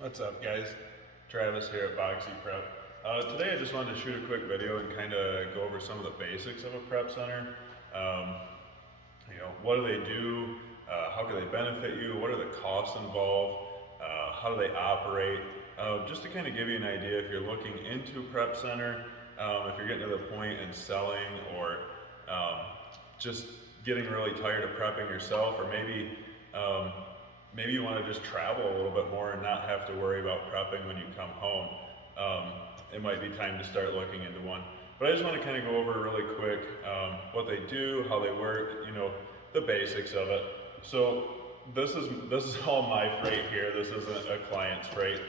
What's up, guys? Travis here at FBA Prep. Today I just wanted to shoot a quick video and kind of go over some of the basics of a prep center. Um, what do they do? How can they benefit you? What are the costs involved? How do they operate? Just to kind of give you an idea if you're looking into prep center, if you're getting to the point in selling or just getting really tired of prepping yourself, or maybe you want to just travel a little bit more and not have to worry about prepping when you come home. It might be time to start looking into one. But I just want to kind of go over really quick what they do, how they work, the basics of it. So this is all my freight here. This isn't a client's freight,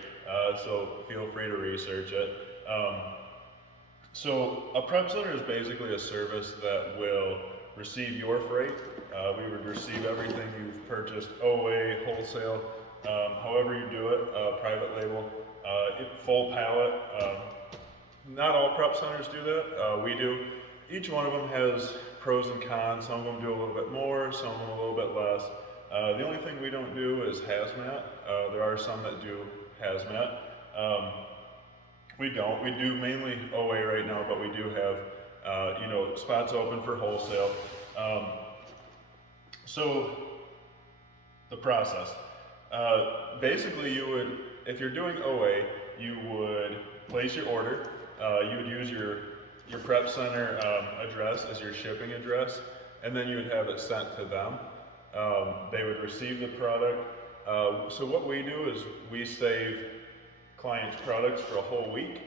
so feel free to research it. So a prep center is basically a service that will receive your freight. We would receive everything you've purchased, OA, wholesale, however you do it, private label, full pallet. Not all prep centers do that, we do. Each one of them has pros and cons. Some of them do a little bit more, some of them a little bit less. The only thing we don't do is hazmat. There are some that do hazmat. We don't. We do mainly OA right now, but we do have spots open for wholesale. So the process. Basically, if you're doing OA, you would place your order. You would use your prep center address as your shipping address, and then you would have it sent to them. They would receive the product. So what we do is we save clients' products for a whole week,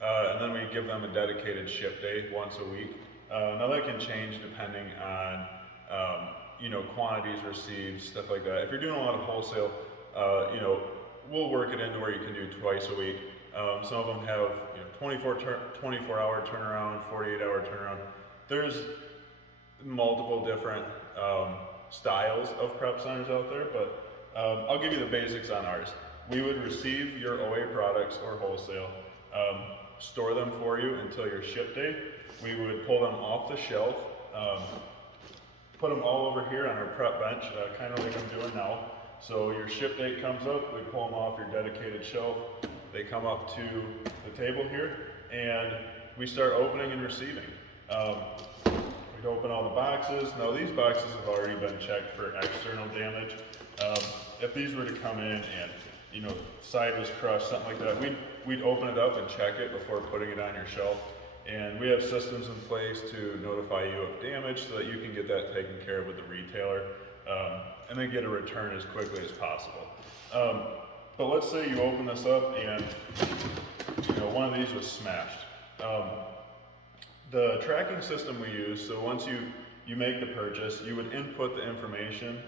and then we give them a dedicated ship day once a week. Now that can change depending on quantities received, stuff like that. If you're doing a lot of wholesale, we'll work it into where you can do twice a week. Some of them have 24-hour turnaround, 48-hour turnaround. There's multiple different styles of prep centers out there, but I'll give you the basics on ours. We would receive your OA products or wholesale, store them for you until your ship date. We would pull them off the shelf, put them all over here on our prep bench, kind of like I'm doing now. So your ship date comes up, we pull them off your dedicated shelf. They come up to the table here, and we start opening and receiving. We'd open all the boxes. Now these boxes have already been checked for external damage. If these were to come in and side was crushed, something like that, we'd open it up and check it before putting it on your shelf. And we have systems in place to notify you of damage so that you can get that taken care of with the retailer, and then get a return as quickly as possible. But let's say you open this up and one of these was smashed. The tracking system we use, so once you make the purchase, you would input the information,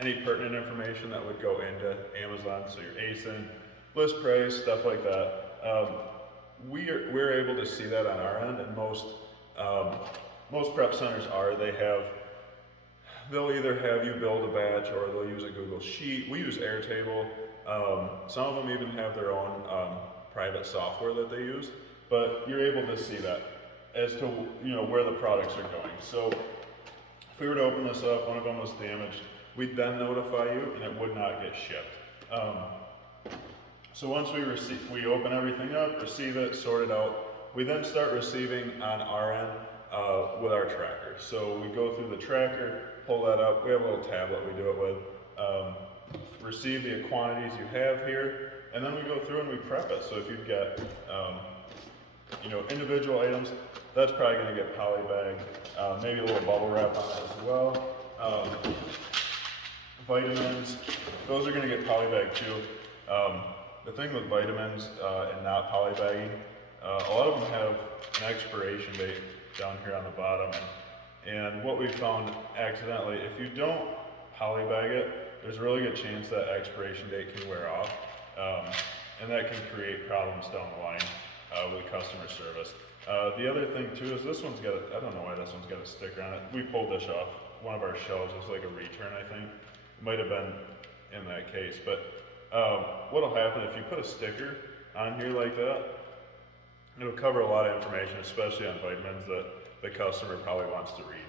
any pertinent information that would go into Amazon, so your ASIN, list price, stuff like that. We're able to see that on our end, and most prep centers are. They'll either have you build a batch or they'll use a Google Sheet. We use Airtable. Some of them even have their own private software that they use, but you're able to see that as to where the products are going. So if we were to open this up, one of them was damaged, we'd then notify you, and it would not get shipped. So once we open everything up, receive it, sort it out, we then start receiving on our end with our tracker. So we go through the tracker, pull that up, we have a little tablet we do it with, receive the quantities you have here, and then we go through and we prep it. So if you've got individual items, that's probably going to get polybagged, maybe a little bubble wrap on it as well. Vitamins, those are going to get polybagged too. The thing with vitamins and not polybagging, a lot of them have an expiration date down here on the bottom, and what we found accidentally, if you don't polybag it, there's a really good chance that expiration date can wear off, and that can create problems down the line with customer service. The other thing too is this one's got I don't know why this one's got a sticker on it. We pulled this off one of our shelves. It was like a return, I think. It might have been in that case, but what'll happen if you put a sticker on here like that, it'll cover a lot of information, especially on vitamins that the customer probably wants to read.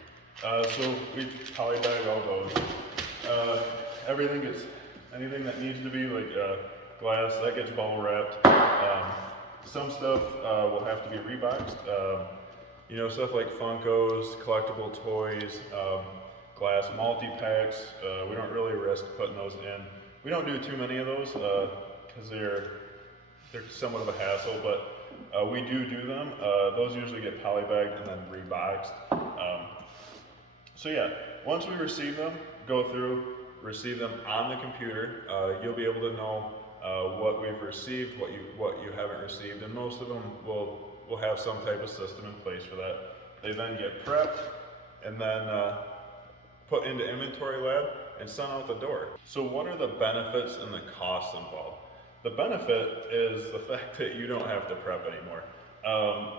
So we polybag all those. Everything anything that needs to be like glass, that gets bubble wrapped. Some stuff will have to be reboxed. You know, stuff like Funkos, collectible toys, glass multi-packs. We don't really risk putting those in. We don't do too many of those because they're somewhat of a hassle, but we do them. Those usually get polybagged and then reboxed. So yeah, once we receive them, go through, receive them on the computer. You'll be able to know what we've received, what you haven't received, and most of them will have some type of system in place for that. They then get prepped and then put into inventory lab and sent out the door. So what are the benefits and the costs involved? The benefit is the fact that you don't have to prep anymore.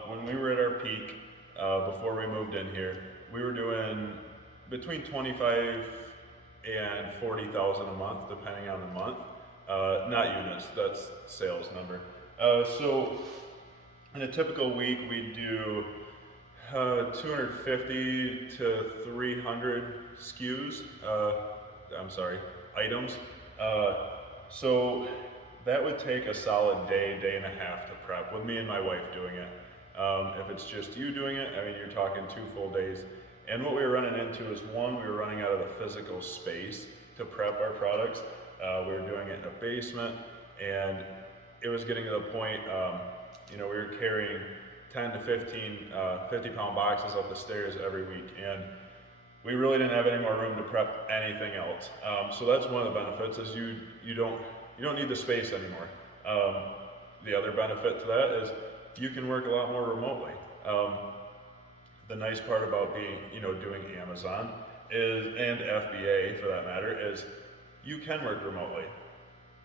When we were at our peak, before we moved in here, we were doing between 25 and 40,000 a month, depending on the month. Not units, that's sales number. So in a typical week, we do 250 to 300 SKUs, items. So that would take a solid day and a half to prep, with me and my wife doing it. If it's just you doing it, I mean, you're talking 2 full days. And what we were running into is, one, we were running out of the physical space to prep our products. We were doing it in a basement, and it was getting to the point, you know, we were carrying 10 to 15 50-pound boxes up the stairs every week, and we really didn't have any more room to prep anything else. So that's one of the benefits, is you don't need the space anymore. The other benefit to that is you can work a lot more remotely. The nice part about being, you know, doing Amazon and FBA for that matter, is you can work remotely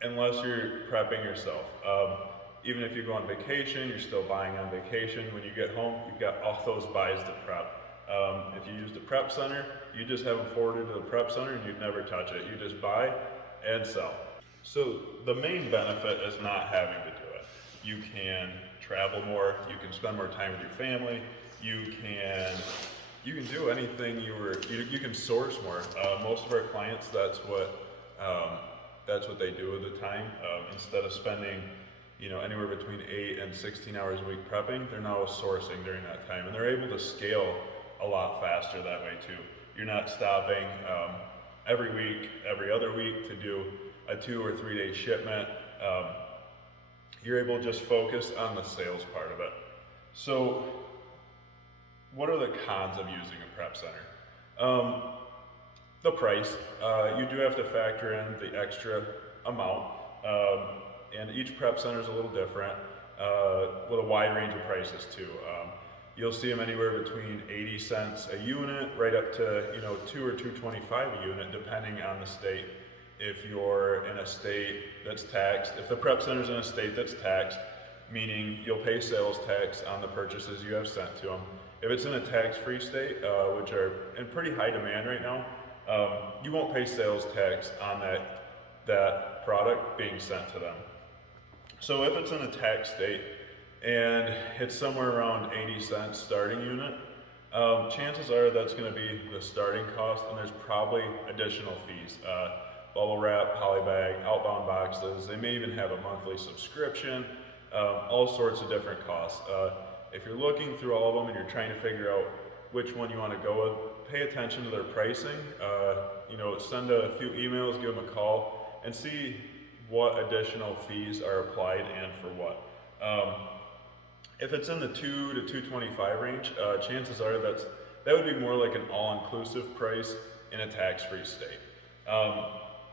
unless you're prepping yourself. Even if you go on vacation, you're still buying on vacation. When you get home, you've got all those buys to prep. If you use the Prep Center, you just have them forwarded to the Prep Center and you'd never touch it. You just buy and sell. So the main benefit is not having to do it. You can travel more, you can spend more time with your family, you can do anything you can source more. Most of our clients, that's what they do at the time. Instead of spending, you know, anywhere between 8 and 16 hours a week prepping, they're now sourcing during that time, and they're able to scale a lot faster that way too. You're not stopping every week, every other week to do a 2 or 3 day shipment. You're able to just focus on the sales part of it. So what are the cons of using a prep center? The price. You do have to factor in the extra amount, and each prep center is a little different, with a wide range of prices too. You'll see them anywhere between 80 cents a unit right up to, you know, $2 or $2.25 a unit, depending on the state. If you're in a state that's taxed, if the prep center's in a state that's taxed, meaning you'll pay sales tax on the purchases you have sent to them. If it's in a tax-free state, which are in pretty high demand right now, you won't pay sales tax on that product being sent to them. So if it's in a tax state and it's somewhere around 80 cents starting unit, chances are that's going to be the starting cost, and there's probably additional fees. Bubble wrap, polybag, outbound boxes. They may even have a monthly subscription, all sorts of different costs. If you're looking through all of them and you're trying to figure out which one you want to go with, pay attention to their pricing. You know, send a few emails, give them a call, and see what additional fees are applied and for what. If it's in the $2 to $2.25 range, chances are that would be more like an all-inclusive price in a tax-free state.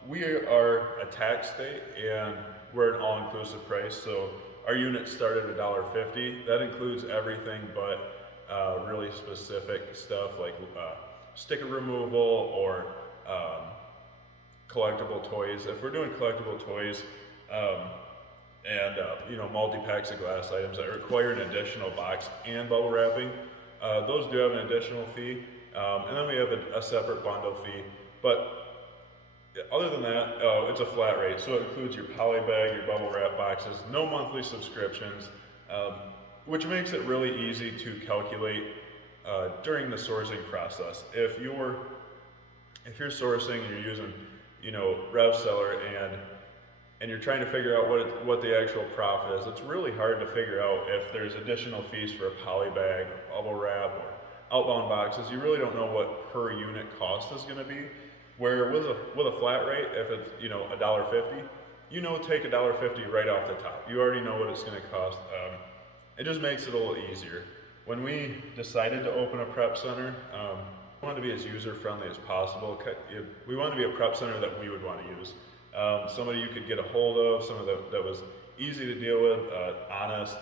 We are a tax state, and we're an all-inclusive price, so our units start at $1.50. That includes everything but really specific stuff like sticker removal or collectible toys. If we're doing collectible toys and you know, multi-packs of glass items that require an additional box and bubble wrapping, those do have an additional fee, and then we have a separate bundle fee. But other than that, it's a flat rate, so it includes your poly bag, your bubble wrap boxes, no monthly subscriptions, which makes it really easy to calculate during the sourcing process. If you're sourcing and you're using, you know, RevSeller and you're trying to figure out what the actual profit is, it's really hard to figure out if there's additional fees for a poly bag, or bubble wrap, or outbound boxes. You really don't know what per unit cost is going to be. Where with a flat rate, if it's $1.50, take $1.50 right off the top. You already know what it's going to cost. It just makes it a little easier. When we decided to open a prep center, we wanted to be as user friendly as possible. We wanted to be a prep center that we would want to use. Somebody you could get a hold of, somebody that was easy to deal with, honest,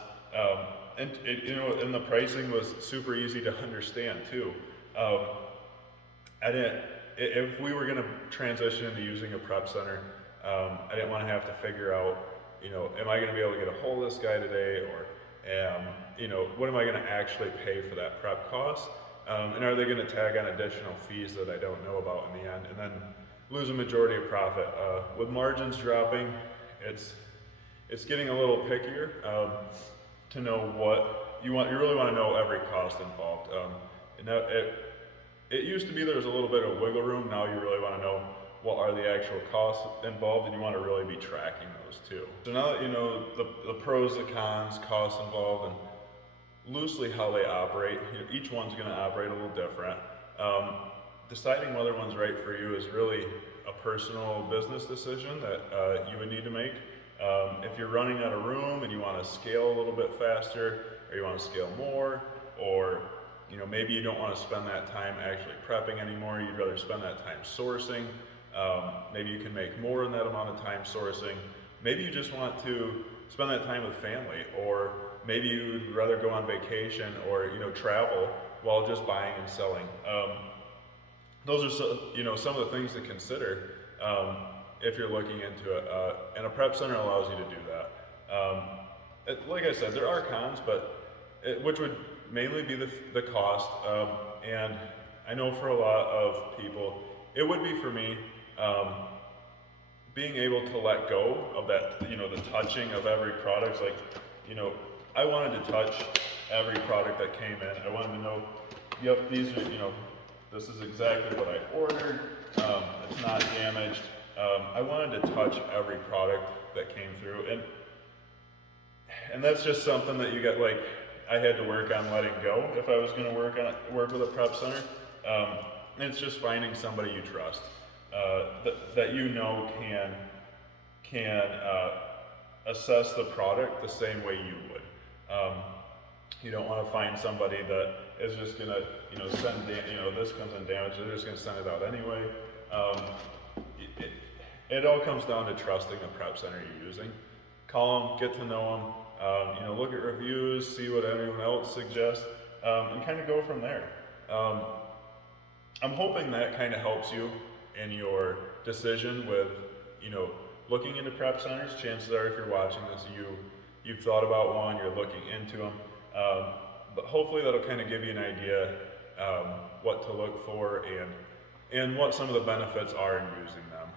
and the pricing was super easy to understand too. If we were going to transition into using a prep center, I didn't want to have to figure out, am I going to be able to get a hold of this guy today, or what am I going to actually pay for that prep cost? And are they going to tag on additional fees that I don't know about in the end, and then lose a majority of profit? With margins dropping, it's getting a little pickier to know what you want. You really want to know every cost involved. And now it used to be there was a little bit of wiggle room. Now you really want to know what are the actual costs involved, and you want to really be tracking those too. So now that you know the pros, the cons, costs involved, and loosely how they operate, each one's going to operate a little different. Deciding whether one's right for you is really a personal business decision that you would need to make. If you're running out of room and you want to scale a little bit faster, or you want to scale more, or maybe you don't want to spend that time actually prepping anymore, you'd rather spend that time sourcing. Maybe you can make more in that amount of time sourcing. Maybe you just want to spend that time with family, or maybe you'd rather go on vacation or travel while just buying and selling. Those are some of the things to consider if you're looking into it. And a prep center allows you to do that. Like I said, there are cons, but which would mainly be the cost. And I know for a lot of people, it would be for me, being able to let go of that, the touching of every product. Like, I wanted to touch every product that came in. I wanted to know, yep, these are, this is exactly what I ordered. It's not damaged. I wanted to touch every product that came through, and that's just something that you get. Like, I had to work on letting go if I was going to work with a prep center. And it's just finding somebody you trust, that can assess the product the same way you would. You don't want to find somebody that is just gonna, send, this comes in damaged, they're just gonna send it out anyway. It all comes down to trusting the prep center you're using. Call them, get to know them, look at reviews, see what anyone else suggests, and kind of go from there. I'm hoping that kind of helps you in your decision with, looking into prep centers. Chances are, if you're watching this, you've thought about one, you're looking into them. But hopefully that'll kind of give you an idea what to look for and what some of the benefits are in using them.